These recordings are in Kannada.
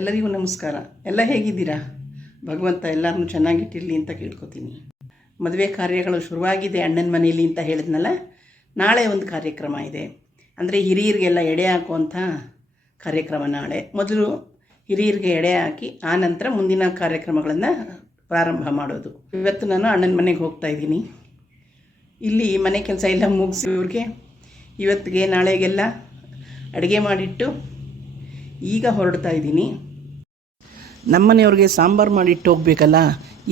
ಎಲ್ಲರಿಗೂ ನಮಸ್ಕಾರ. ಎಲ್ಲ ಹೇಗಿದ್ದೀರಾ? ಭಗವಂತ ಎಲ್ಲರನ್ನೂ ಚೆನ್ನಾಗಿಟ್ಟಿರಲಿ ಅಂತ ಕೇಳ್ಕೊತೀನಿ. ಮದುವೆ ಕಾರ್ಯಗಳು ಶುರುವಾಗಿದೆ ಅಣ್ಣನ ಮನೆಯಲ್ಲಿ ಅಂತ ಹೇಳಿದ್ನಲ್ಲ. ನಾಳೆ ಒಂದು ಕಾರ್ಯಕ್ರಮ ಇದೆ, ಅಂದರೆ ಹಿರಿಯರಿಗೆಲ್ಲ ಎಡೆ ಹಾಕುವಂಥ ಕಾರ್ಯಕ್ರಮ ನಾಳೆ. ಮೊದಲು ಹಿರಿಯರಿಗೆ ಎಡೆ ಹಾಕಿ ಆನಂತರ ಮುಂದಿನ ಕಾರ್ಯಕ್ರಮಗಳನ್ನು ಪ್ರಾರಂಭ ಮಾಡೋದು. ಇವತ್ತು ನಾನು ಅಣ್ಣನ ಮನೆಗೆ ಹೋಗ್ತಾ ಇದ್ದೀನಿ. ಇಲ್ಲಿ ಮನೆ ಕೆಲಸ ಎಲ್ಲ ಮುಗಿಸಿ ಇವ್ರಿಗೆ ಇವತ್ತಿಗೆ ನಾಳೆಗೆಲ್ಲ ಅಡುಗೆ ಮಾಡಿಟ್ಟು ಈಗ ಹೊರಡ್ತಾ ಇದ್ದೀನಿ. ನಮ್ಮನೆಯವ್ರಿಗೆ ಸಾಂಬಾರು ಮಾಡಿಟ್ಟು ಹೋಗ್ಬೇಕಲ್ಲ,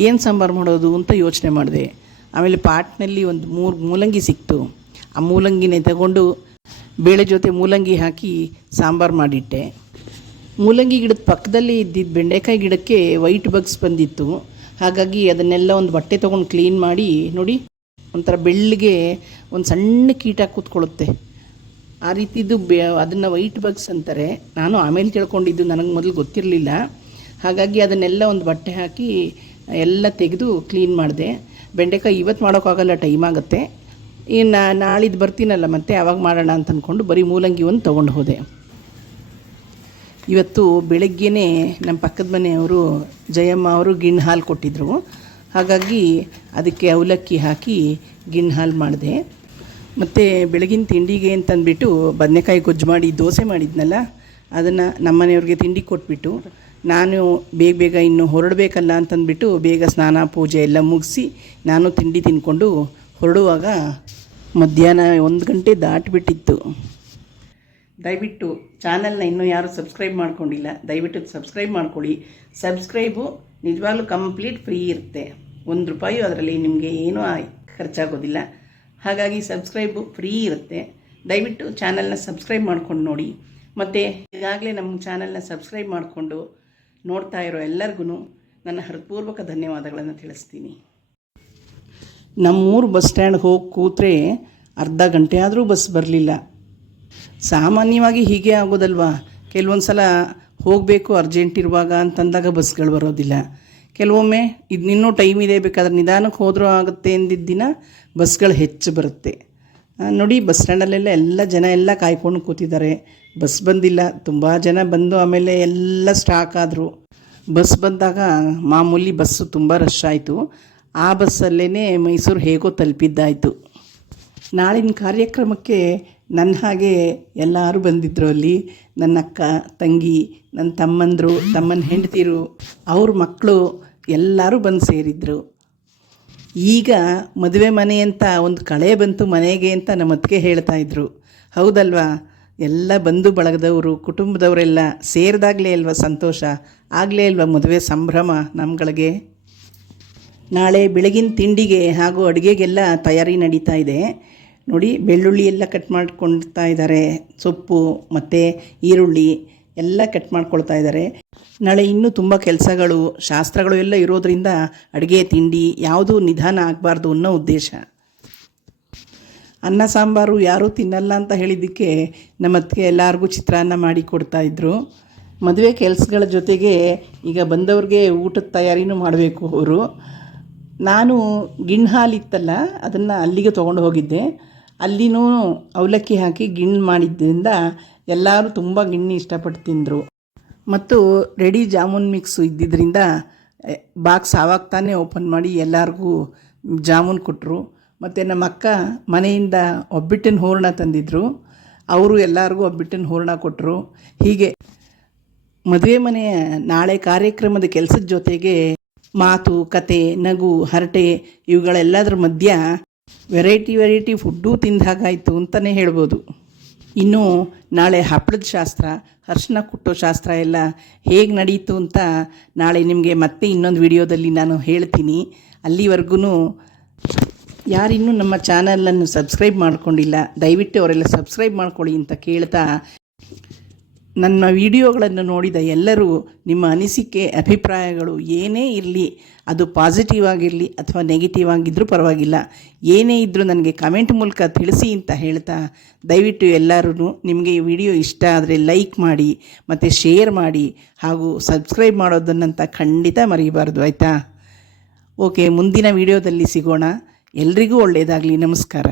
ಏನು ಸಾಂಬಾರು ಮಾಡೋದು ಅಂತ ಯೋಚನೆ ಮಾಡಿದೆ. ಆಮೇಲೆ ಪಾಟ್ನಲ್ಲಿ ಒಂದು 3 ಮೂಲಂಗಿ ಸಿಕ್ತು. ಆ ಮೂಲಂಗಿನೇ ತಗೊಂಡು ಬೇಳೆ ಜೊತೆ ಮೂಲಂಗಿ ಹಾಕಿ ಸಾಂಬಾರು ಮಾಡಿಟ್ಟೆ. ಮೂಲಂಗಿ ಗಿಡದ ಪಕ್ಕದಲ್ಲಿ ಇದ್ದಿದ್ದು ಬೆಂಡೆಕಾಯಿ ಗಿಡಕ್ಕೆ ವೈಟ್ ಬಗ್ಸ್ ಬಂದಿತ್ತು. ಹಾಗಾಗಿ ಅದನ್ನೆಲ್ಲ ಒಂದು ಬಟ್ಟೆ ತೊಗೊಂಡು ಕ್ಲೀನ್ ಮಾಡಿ ನೋಡಿ, ಒಂಥರ ಬೆಳ್ಳಿಗೆ ಒಂದು ಸಣ್ಣ ಕೀಟ ಕೂತ್ಕೊಳ್ಳುತ್ತೆ. ಆ ರೀತಿದು ಅದನ್ನು ವೈಟ್ ಬಗ್ಸ್ ಅಂತಾರೆ. ನಾನು ಆಮೇಲೆ ತಿಳ್ಕೊಂಡಿದ್ದು, ನನಗೆ ಮೊದಲು ಗೊತ್ತಿರಲಿಲ್ಲ. ಹಾಗಾಗಿ ಅದನ್ನೆಲ್ಲ ಒಂದು ಬಟ್ಟೆ ಹಾಕಿ ಎಲ್ಲ ತೆಗೆದು ಕ್ಲೀನ್ ಮಾಡಿದೆ. ಬೆಂಡೆಕಾಯಿ ಇವತ್ತು ಮಾಡೋಕ್ಕಾಗಲ್ಲ, ಟೈಮ್ ಆಗುತ್ತೆ. ಇನ್ನು ನಾಳಿದ್ದು ಬರ್ತೀನಲ್ಲ ಮತ್ತೆ ಆವಾಗ ಮಾಡೋಣ ಅಂತ ಅಂದ್ಕೊಂಡು ಬರೀ ಮೂಲಂಗಿ ಒಂದು ತೊಗೊಂಡು ಹೋದೆ. ಇವತ್ತು ಬೆಳಗ್ಗೆನೇ ನಮ್ಮ ಪಕ್ಕದ ಮನೆಯವರು ಜಯಮ್ಮ ಅವರು ಗಿಣ್ಣು ಹಾಲು ಕೊಟ್ಟಿದ್ದರು. ಹಾಗಾಗಿ ಅದಕ್ಕೆ ಅವಲಕ್ಕಿ ಹಾಕಿ ಗಿಣ್ಣು ಹಾಲು ಮಾಡಿದೆ. ಮತ್ತು ಬೆಳಗಿನ ತಿಂಡಿಗೆ ಅಂತಂದ್ಬಿಟ್ಟು ಬದನೆಕಾಯಿ ಗೊಜ್ಜು ಮಾಡಿ ದೋಸೆ ಮಾಡಿದ್ನಲ್ಲ, ಅದನ್ನು ನಮ್ಮನೆಯವ್ರಿಗೆ ತಿಂಡಿ ಕೊಟ್ಬಿಟ್ಟು ನಾನು ಬೇಗ ಇನ್ನು ಹೊರಡಬೇಕಲ್ಲ ಅಂತಂದ್ಬಿಟ್ಟು ಬೇಗ ಸ್ನಾನ ಪೂಜೆ ಎಲ್ಲ ಮುಗಿಸಿ ನಾನು ತಿಂಡಿ ತಿಂದ್ಕೊಂಡು ಹೊರಡುವಾಗ ಮಧ್ಯಾಹ್ನ 1 ಗಂಟೆ ದಾಟಿಬಿಟ್ಟಿತ್ತು. ದಯವಿಟ್ಟು ಚಾನಲ್ನ ಇನ್ನೂ ಯಾರು ಸಬ್ಸ್ಕ್ರೈಬ್ ಮಾಡ್ಕೊಂಡಿಲ್ಲ, ದಯವಿಟ್ಟು ಸಬ್ಸ್ಕ್ರೈಬ್ ಮಾಡ್ಕೊಳ್ಳಿ. ಸಬ್ಸ್ಕ್ರೈಬು ನಿಜವಾಗ್ಲೂ ಕಂಪ್ಲೀಟ್ ಫ್ರೀ ಇರುತ್ತೆ. 1 ರೂಪಾಯಿ ಅದರಲ್ಲಿ ನಿಮಗೆ ಏನೂ ಖರ್ಚಾಗೋದಿಲ್ಲ. ಹಾಗಾಗಿ ಸಬ್ಸ್ಕ್ರೈಬು ಫ್ರೀ ಇರುತ್ತೆ. ದಯವಿಟ್ಟು ಚಾನಲ್ನ ಸಬ್ಸ್ಕ್ರೈಬ್ ಮಾಡ್ಕೊಂಡು ನೋಡಿ. ಮತ್ತು ಈಗಾಗಲೇ ನಮ್ಮ ಚಾನಲ್ನ ಸಬ್ಸ್ಕ್ರೈಬ್ ಮಾಡಿಕೊಂಡು ನೋಡ್ತಾ ಇರೋ ಎಲ್ಲರಿಗೂ ನನ್ನ ಹೃತ್ಪೂರ್ವಕ ಧನ್ಯವಾದಗಳನ್ನು ತಿಳಿಸ್ತೀನಿ. ನಮ್ಮೂರು ಬಸ್ ಸ್ಟ್ಯಾಂಡ್ಗೆ ಹೋಗಿ ಕೂತ್ರೆ ಅರ್ಧ ಗಂಟೆ ಆದರೂ ಬಸ್ ಬರಲಿಲ್ಲ. ಸಾಮಾನ್ಯವಾಗಿ ಹೀಗೆ ಆಗೋದಲ್ವಾ, ಕೆಲವೊಂದು ಸಲ ಹೋಗಬೇಕು ಅರ್ಜೆಂಟ್ ಇರುವಾಗ ಅಂತಂದಾಗ ಬಸ್ಗಳು ಬರೋದಿಲ್ಲ. ಕೆಲವೊಮ್ಮೆ ಇನ್ನೂ ಟೈಮ್ ಇದೆ, ಬೇಕಾದ್ರೆ ನಿಧಾನಕ್ಕೆ ಹೋದರೂ ಆಗುತ್ತೆ ಎಂದಿದ್ದ ದಿನ ಬಸ್ಗಳು ಹೆಚ್ಚು ಬರುತ್ತೆ. ನೋಡಿ, ಬಸ್ ಸ್ಟ್ಯಾಂಡಲ್ಲೆಲ್ಲ ಎಲ್ಲ ಜನ ಎಲ್ಲ ಕಾಯ್ಕೊಂಡು ಕೂತಿದ್ದಾರೆ. ಬಸ್ ಬಂದಿಲ್ಲ. ತುಂಬ ಜನ ಬಂದು ಆಮೇಲೆ ಎಲ್ಲ ಸ್ಟಾಕ್ ಆದರು. ಬಸ್ ಬಂದಾಗ ಮಾಮೂಲಿ ಬಸ್ಸು ತುಂಬ ರಶ್ ಆಯಿತು. ಆ ಬಸ್ಸಲ್ಲೇ ಮೈಸೂರು ಹೇಗೋ ತಲುಪಿದ್ದಾಯಿತು. ನಾಳಿನ ಕಾರ್ಯಕ್ರಮಕ್ಕೆ ನನ್ನ ಹಾಗೆ ಎಲ್ಲರೂ ಬಂದಿದ್ದರು. ಅಲ್ಲಿ ನನ್ನ ಅಕ್ಕ, ತಂಗಿ, ನನ್ನ ತಮ್ಮಂದರು, ತಮ್ಮನ ಹೆಂಡತಿರು, ಅವ್ರ ಮಕ್ಕಳು ಎಲ್ಲರೂ ಬಂದು ಸೇರಿದ್ರು. ಈಗ ಮದುವೆ ಮನೆ ಅಂತ ಒಂದು ಕಳೆ ಬಂತು ಮನೆಗೆ ಅಂತ ನಮ್ಮ ಅತ್ತಿಗೆ ಹೇಳ್ತಾಯಿದ್ರು. ಹೌದಲ್ವಾ? ಎಲ್ಲ ಬಂಧು ಬಳಗದವರು, ಕುಟುಂಬದವರೆಲ್ಲ ಸೇರಿದಾಗಲೇ ಅಲ್ವ ಸಂತೋಷ, ಆಗಲೇ ಅಲ್ವ ಮದುವೆ ಸಂಭ್ರಮ ನಮ್ಗಳಿಗೆ. ನಾಳೆ ಬೆಳಗಿನ ತಿಂಡಿಗೆ ಹಾಗೂ ಅಡುಗೆಗೆಲ್ಲ ತಯಾರಿ ನಡೀತಾ ಇದೆ. ನೋಡಿ, ಬೆಳ್ಳುಳ್ಳಿ ಎಲ್ಲ ಕಟ್ ಮಾಡ್ಕೊಳ್ತಾ ಇದ್ದಾರೆ, ಸೊಪ್ಪು ಮತ್ತು ಈರುಳ್ಳಿ ಎಲ್ಲ ಕಟ್ ಮಾಡ್ಕೊಳ್ತಾ ಇದ್ದಾರೆ. ನಾಳೆ ಇನ್ನೂ ತುಂಬ ಕೆಲಸಗಳು, ಶಾಸ್ತ್ರಗಳು ಎಲ್ಲ ಇರೋದರಿಂದ ಅಡುಗೆ ತಿಂಡಿ ಯಾವುದೂ ನಿಧಾನ ಆಗಬಾರ್ದು ಅನ್ನೋ ಉದ್ದೇಶ. ಅನ್ನ ಸಾಂಬಾರು ಯಾರೂ ತಿನ್ನಲ್ಲ ಅಂತ ಹೇಳಿದ್ದಕ್ಕೆ ನಮ್ಮ ಅತ್ತಿಗೆ ಎಲ್ಲರಿಗೂ ಚಿತ್ರಾನ್ನ ಮಾಡಿ ಕೊಡ್ತಾಯಿದ್ರು. ಮದುವೆ ಕೆಲಸಗಳ ಜೊತೆಗೆ ಈಗ ಬಂದವ್ರಿಗೆ ಊಟದ ತಯಾರಿನೂ ಮಾಡಬೇಕು ಅವರು. ನಾನು ಗಿಣ್ಣು ಹಾಲಿತ್ತಲ್ಲ, ಅದನ್ನು ಅಲ್ಲಿಗೆ ತೊಗೊಂಡು ಹೋಗಿದ್ದೆ. ಅಲ್ಲಿನೂ ಅವಲಕ್ಕಿ ಹಾಕಿ ಗಿಣ್ಣು ಮಾಡಿದ್ದರಿಂದ ಎಲ್ಲರೂ ತುಂಬ ಗಿಣ್ಣು ಇಷ್ಟಪಟ್ಟು ತಿಂದರು. ಮತ್ತು ರೆಡಿ ಜಾಮೂನ್ ಮಿಕ್ಸು ಇದ್ದಿದ್ದರಿಂದ ಬಾಕ್ಸ್ ಆವಾಗ ತಾನೇ ಓಪನ್ ಮಾಡಿ ಎಲ್ಲರಿಗೂ ಜಾಮೂನ್ ಕೊಟ್ಟರು. ಮತ್ತು ನಮ್ಮ ಅಕ್ಕ ಮನೆಯಿಂದ ಒಬ್ಬಟ್ಟಿನ ಹೂರಣ ತಂದಿದ್ದರು, ಅವರು ಎಲ್ಲರಿಗೂ ಒಬ್ಬಟ್ಟಿನ ಹೂರಣ ಕೊಟ್ಟರು. ಹೀಗೆ ಮದುವೆ ಮನೆಯ ನಾಳೆ ಕಾರ್ಯಕ್ರಮದ ಕೆಲಸದ ಜೊತೆಗೆ ಮಾತು, ಕತೆ, ನಗು, ಹರಟೆ ಇವುಗಳೆಲ್ಲದರ ಮಧ್ಯ ವೆರೈಟಿ ಫುಡ್ಡೂ ತಿಂದ ಹಾಗಾಯಿತು ಅಂತಲೇ ಹೇಳ್ಬೋದು. ಇನ್ನು ನಾಳೆ ಹಪ್ಪಳದ ಶಾಸ್ತ್ರ, ಅರಿಶಿನ ಕುಟ್ಟೋ ಶಾಸ್ತ್ರ ಎಲ್ಲ ಹೇಗೆ ನಡೀತು ಅಂತ ನಾಳೆ ನಿಮಗೆ ಮತ್ತೆ ಇನ್ನೊಂದು ವಿಡಿಯೋದಲ್ಲಿ ನಾನು ಹೇಳ್ತೀನಿ. ಅಲ್ಲಿವರೆಗೂ ಯಾರಿನ್ನೂ ನಮ್ಮ ಚಾನಲನ್ನು ಸಬ್ಸ್ಕ್ರೈಬ್ ಮಾಡ್ಕೊಂಡಿಲ್ಲ, ದಯವಿಟ್ಟು ಅವರೆಲ್ಲ ಸಬ್ಸ್ಕ್ರೈಬ್ ಮಾಡ್ಕೊಳ್ಳಿ ಅಂತ ಕೇಳ್ತಾ, ನನ್ನ ವಿಡಿಯೋಗಳನ್ನು ನೋಡಿದ ಎಲ್ಲರೂ ನಿಮ್ಮ ಅನಿಸಿಕೆ, ಅಭಿಪ್ರಾಯಗಳು ಏನೇ ಇರಲಿ, ಅದು ಪಾಸಿಟಿವ್ ಆಗಿರಲಿ ಅಥವಾ ನೆಗೆಟಿವ್ ಆಗಿದ್ದರೂ ಪರವಾಗಿಲ್ಲ, ಏನೇ ಇದ್ದರೂ ನನಗೆ ಕಮೆಂಟ್ ಮೂಲಕ ತಿಳಿಸಿ ಅಂತ ಹೇಳ್ತಾ, ದಯವಿಟ್ಟು ಎಲ್ಲರೂ ನಿಮಗೆ ಈ ವಿಡಿಯೋ ಇಷ್ಟ ಆದರೆ ಲೈಕ್ ಮಾಡಿ ಮತ್ತು ಶೇರ್ ಮಾಡಿ ಹಾಗೂ ಸಬ್ಸ್ಕ್ರೈಬ್ ಮಾಡೋದನ್ನಂತ ಖಂಡಿತ ಮರೆಯಬಾರ್ದು, ಆಯಿತಾ? ಓಕೆ, ಮುಂದಿನ ವಿಡಿಯೋದಲ್ಲಿ ಸಿಗೋಣ. ಎಲ್ರಿಗೂ ಒಳ್ಳೆಯದಾಗಲಿ. ನಮಸ್ಕಾರ.